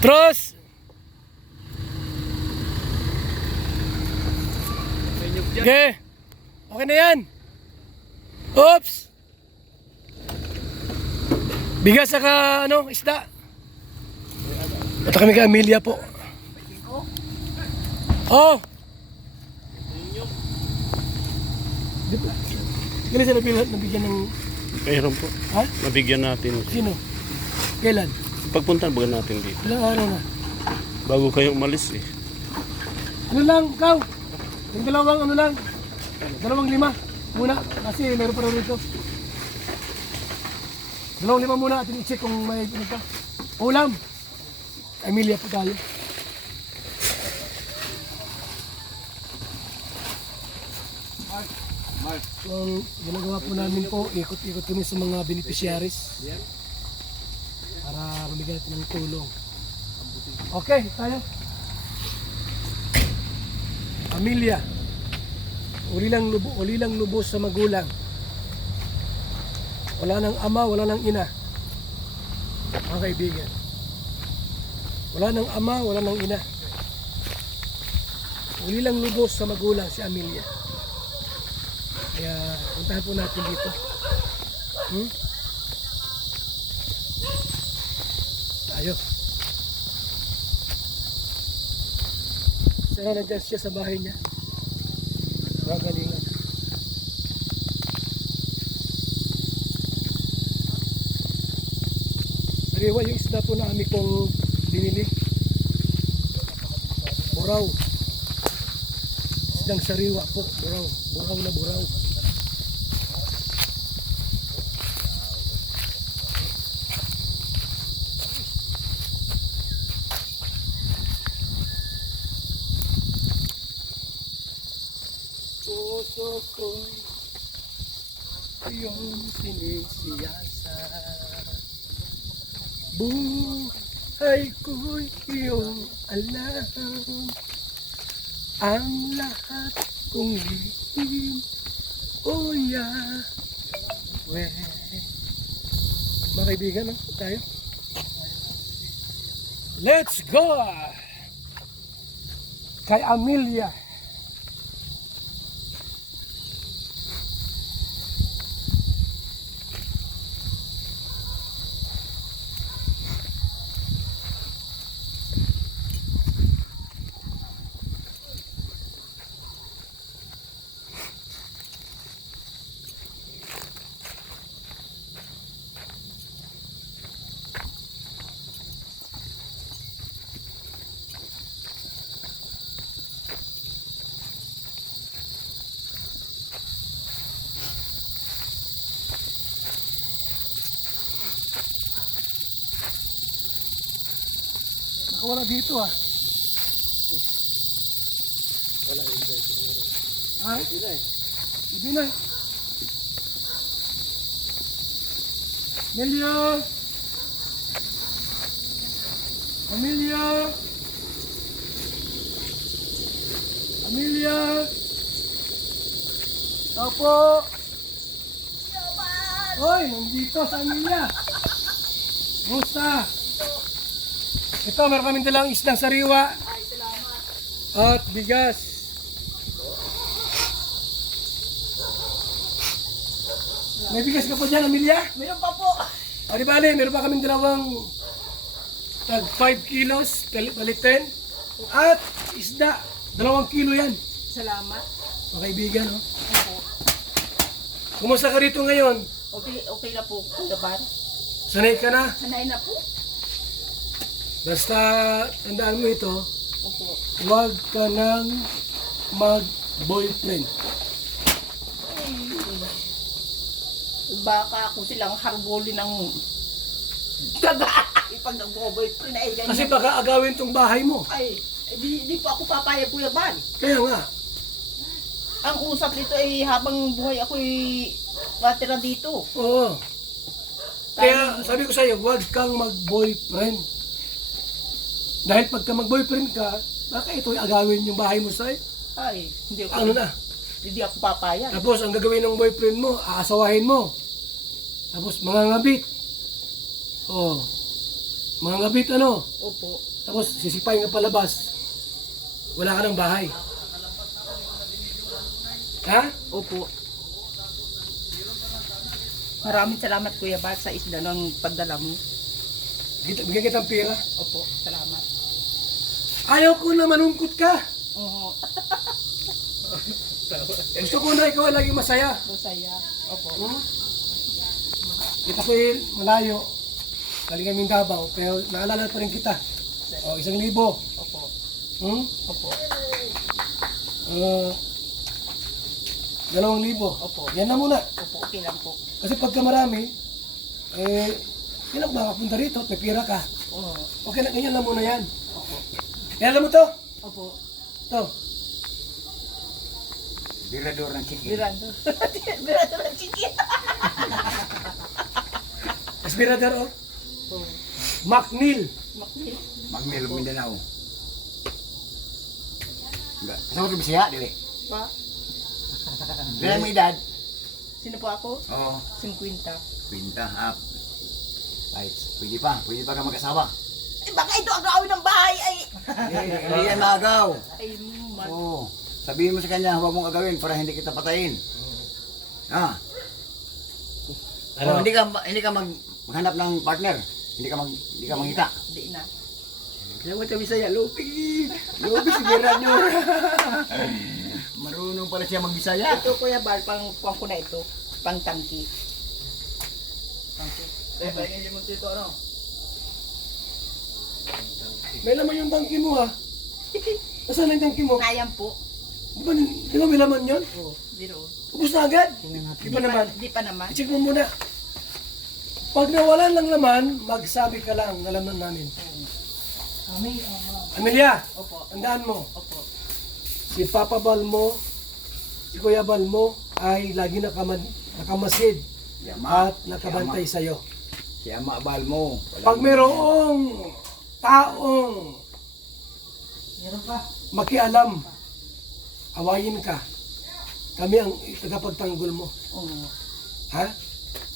Tros! Okay. Okay na yan. Oops! Bigas saka isda. Ito kami kay Amelia po. Oh! Kailan siya nabigyan ng... Mayroon po. Ha? Nabigyan natin. Sino? Kailan? Pagpunta ba natin dito? Ilang araw na? Bago kayo umalis eh. Ano lang, ikaw? Yung dalawang dalawang lima muna. Kasi meron pa rin rito. Dalawang lima muna atin i-check kung may pinagka. Ulam. Amelia po tayo. So, ang ginagawa po namin po, ikot-ikot kami sa mga beneficiaries para bumigyan natin ng tulong. Okay, tayo. Amelia, uli lang lubos sa magulang. Wala nang ama, wala nang ina. Mga kaibigan. Wala nang ama, wala nang ina. Uli lang lubos sa magulang si Amelia. Kaya puntahan po natin dito. Tayo. Sana nandiyan siya sa bahay niya. Gagalingan. Sariwa yung isda po na ami kong binili. Buraw. Isdang sariwa po. Buraw. Buraw na buraw. Puso ko'y iyong sinisiyasa. Buhay ko'y iyong alam. Ang lahat kong lihim o Yahweh. Mga kaibigan, tayo. Let's go! Kay Amelia. Wala dito Wala hindi siguro. Hindi na Hindi na. Amelia! Amelia! Amelia! Tao po! Hoy, nandito sa Amelia! Musta? Ito, meron kaming dalang isdang sariwa. Ay, salamat. At bigas. May bigas ka po dyan, Amelia? Meron pa po. O, di bale, meron pa kaming dalawang tag 5 kilos, palit 10. At isda, 2 kilo yan. Salamat. Mga kaibigan, Opo. Kumusta ka rito ngayon? Okay na po, Kuya Bar. Sanay ka na? Sanay na po. Basta, tandaan mo ito, Opo. huwag ka nang mag-boyfriend. Baka ako silang harbulin ng pag nag-boyfriend ay ganyan. Kasi baka agawin tong bahay mo. Ay, di po ako papayag, Kuya Bar. Kaya nga, Ang usap nito ay habang buhay ako'y matira dito. oo. Kaya sabi ko sa'yo, huwag kang mag-boyfriend. Dahil pagka mag-boyfriend ka, baka ito'y agawin yung bahay mo sa'yo. Ay, hindi ako, Ano na? hindi ako papayag. Tapos ang gagawin ng boyfriend mo, aasawahin mo. Tapos mangangabit. Oh. Mga gabit ano? Opo. Tapos sisipay nga palabas. Wala ka ng bahay. Ha? Opo. Maraming salamat Kuya Bal sa isda ng pagdala mo. Bigyan kitang pera. Opo, salamat. Ayaw ko na manungkot ka. Oo, Gusto ko na ikaw lagi masaya. masaya. Opo. Hmm? Kita ko malayo. Galing kaming Davao, pero naalala pa rin kita. O, 1,000. Opo. Hmm? Opo. 2,000. Opo. Yan na muna. Opo, okay lang po. Kasi pagka marami, hindi ako makapunta rito at may pira ka. Oo. Okay na, ganyan lang muna yan. Opo. Kaya alam mo to? Opo. To. Birador ng chicken. Birando. Birando ng chicken. Aspirador o? Oo. Macnil. Maknil. Magmil Mindanao. Sa ko Bisaya dili. Pa? Dili mo edad. Sino po ako? Oo. 50. Pinta up. Right. Pwede pa ka mag-asawa. Eh, baka ito ang gawin ng bahay ay... Hindi yan maagaw. Ay, man. Oo. Sabihin mo sa kanya, huwag mong agawin para hindi kita patayin. Ah. Ano? Hindi ka maghanap ng partner. Hindi ka mangita. Hindi na. Kaya mo ito Bisaya, Lupi si Birador. Marunong pala siya magbisaya. Ito Kuya Bal, pang ko na ito. Pang tangki. Tangki. Eh, paingin mo dito ano? May laman yung tangki mo ha. Nasaan ang tangki mo? Sayang po. Di ba may laman yun? Oo, biro. Ubus na agad. Di ba naman? Di pa naman. I-check mo muna. Pag nawalan ng laman, magsabi ka lang na laman namin. Amelia, Opo. tandaan mo, Opo. si Papa Balmo, si Kuya Balmo ay lagi nakamasid at nakabantay sa'yo. Si Ama Abal mo. Pag mayroong taong makialam, awayin ka. Kami ang tagapagtanggol mo. Oo. Ha?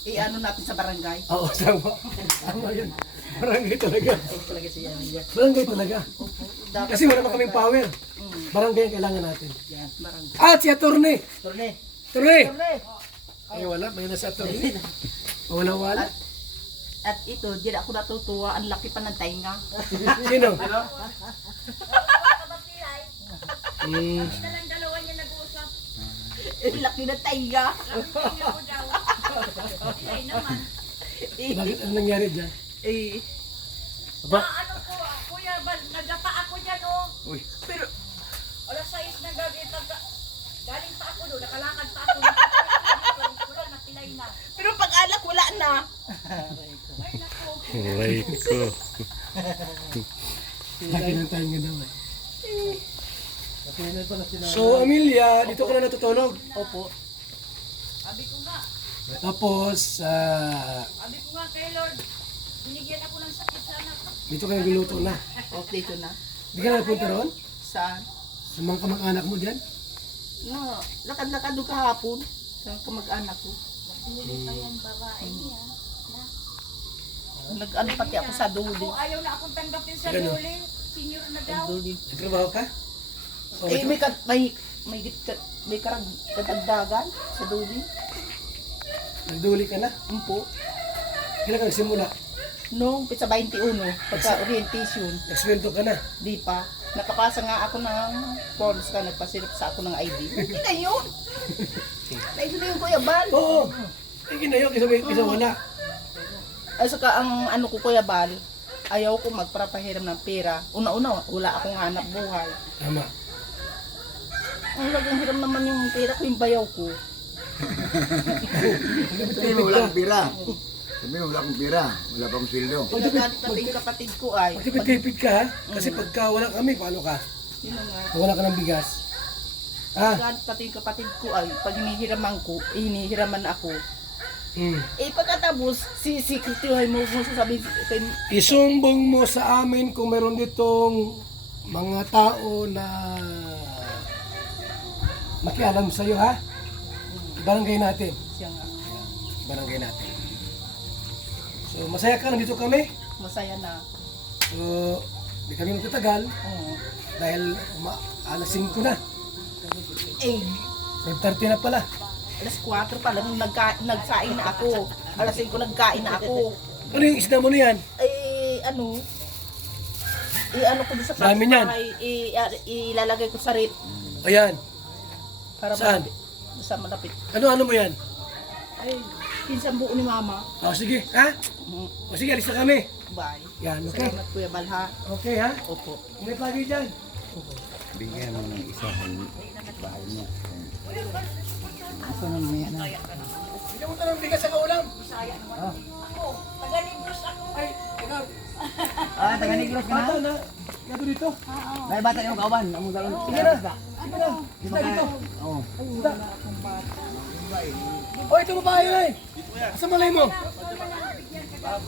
I-ano natin sa barangay. Oo, tama. Tama yun. Barangay talaga. Ay, talaga siya yan. Barangay talaga. Opo. Dapat Kasi wala pa kaming power. Barangay ang kailangan natin. Yan, barangay. At si Atty. Torne. Atty. Torne. Ay wala, may nasa Atty. Wala. At ito, di na ako natutuwa. Ang laki pa ng tainga. Sino? Ang laki ng tainga. Bakit ano nangyari dyan? Eh, Aba, Ano ko, Kuya Bal, nagapa ako dyan, oh. Uy. pero, Alas 6 ng gabi, galing pa ako doon, nakalakad pa ako. Wala, napilay na. pero pag alak, wala na. Ay, naku. Aray ko. laki ng tayo nga daw eh. So Amelia, dito ka na natutulog. Opo. Sabi ko nga, Tapos, sabi ko nga kay Lord, binigyan ako ng sakit sa anak ko. dito ka nagluluto na. Okay, dito na. Di ka na napunta roon? Saan? Sa mga kamag-anak mo dyan? No, lakad-lakad doon kahapon. Sa kamag-anak ko. Nag-ano pati ako sa duli. Kung ayaw na akong tanggapin sa Ganun. duli, senior na daw. Duli. Nagtrabaho ka? O, Eh, may karagdagan sa duli. nagduli ka na? Umpo. Kailan ka nagsimula? Noong pizza 21, pagka-orientation, Nagsweldo ka na? di pa. Nakapasa nga ako ng forms ka, nagpasilip sa ako ng ID. Hindi na yun. ID na yung Kuya Bal. Oo. Hindi na yun, kisa wala. Ay saka ang ano ko Kuya Bal, ayaw ko magpapahiram ng pera. Una-una, wala akong hanap buhay. Tama. Ang lagang hiram naman yung pera ko, yung bayaw ko. Sabi mo wala akong pira. Sabi mo wala akong pira. Wala pa akong sweldo. Nagalit pati yung kapatid ko ay. Magtipid-tipid ka ha? Kasi pagka wala kami, paano ka? Yun na nga. Kung wala ka ng bigas. Ah, Nagalit pati yung kapatid ko ay. Pag hinihiraman ko, hinihiraman ako. Eh pagkatapos, sisikitihay mo kung sasabihin kay isumbong mo sa amin kung meron ditong mga tao na makialam sa'yo ha? Barangay natin. siya nga. Barangay natin. So masaya ka, nandito kami. Masaya na. So, di kami magtatagal Oo. dahil alas 5 na. Eh, 5:30 na pala. alas 4 pa lang nagsaing na ako. Alas 5 nagkain na ako. Ano yung isda mo na yan? Ano ko doon sa Dami niyan. bahay, ilalagay ko sa rip Ayan. para Saan? sa malapit. Ano mo yan? Ay, pinsan buo ni Mama. O sige, ha? O sige, alis na kami. Bye. Yan, okay. Salamat Kuya Balha. Okay, ha? Opo. Ingat lagi dyan. Bigyan mo ng isa ng bahay niya. Ito na may ano. Bigyan mo ng bigas sa kaulam. Taga-Negros ako. Ay, ikaw. Taga Negros ka Bata na? na. Gato dito. May bata yung kauban. Amo galon. Sige na. Sige na. Isda dito. Oo. Isda. O, ito babae na eh. Asa malay mo?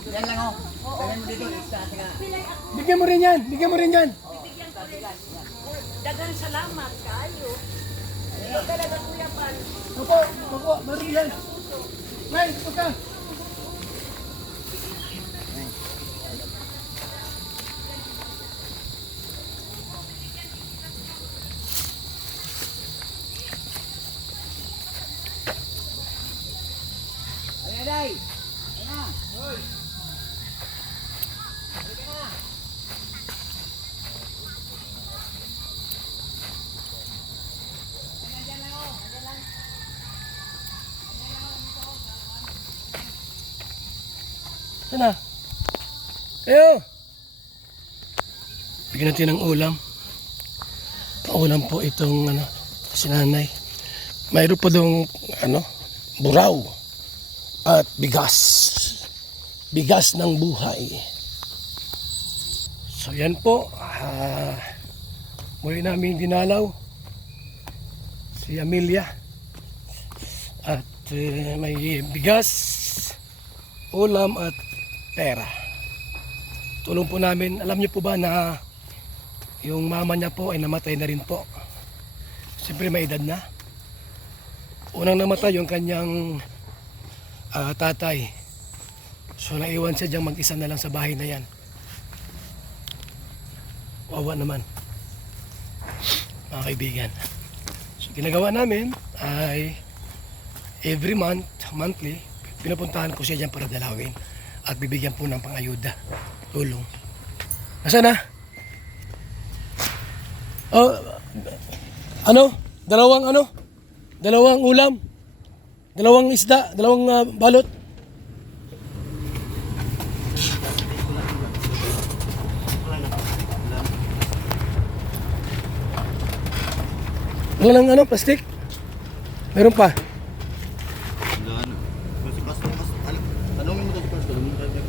Yan lang oh. Tagan mo dito. Isa taga. Bigyan mo rin yan. Bigyan mo rin yan. Dagang salamat kayo. Ikaw talaga Kuya Bal. Opo, opo, meron yan. May, ito ka. Aday. Sana. Ayo. Bigyan natin ng ulam. Paulam po itong si nanay. Mayroon po dong buraw at bigas. Bigas ng buhay. So yan po. Muli namin dinalaw si Amelia. At may bigas, ulam at pera. Tulong po namin. Alam niyo po ba na yung mama niya po ay namatay na rin po. Siyempre may edad na. Unang namatay yung kanyang tatay. So naiwan siya diyang mag-isa na lang sa bahay na yan. Wawa naman. Mga kaibigan. So ginagawa namin ay every monthly, pinupuntahan ko siya dyan para dalawin. At bibigyan po ng pangayuda. Tulong. Nasaan na? Oh, dalawang ulam. Dalawang isda, dalawang balot. Wala ng plastic? Meron pa? Kasi pasok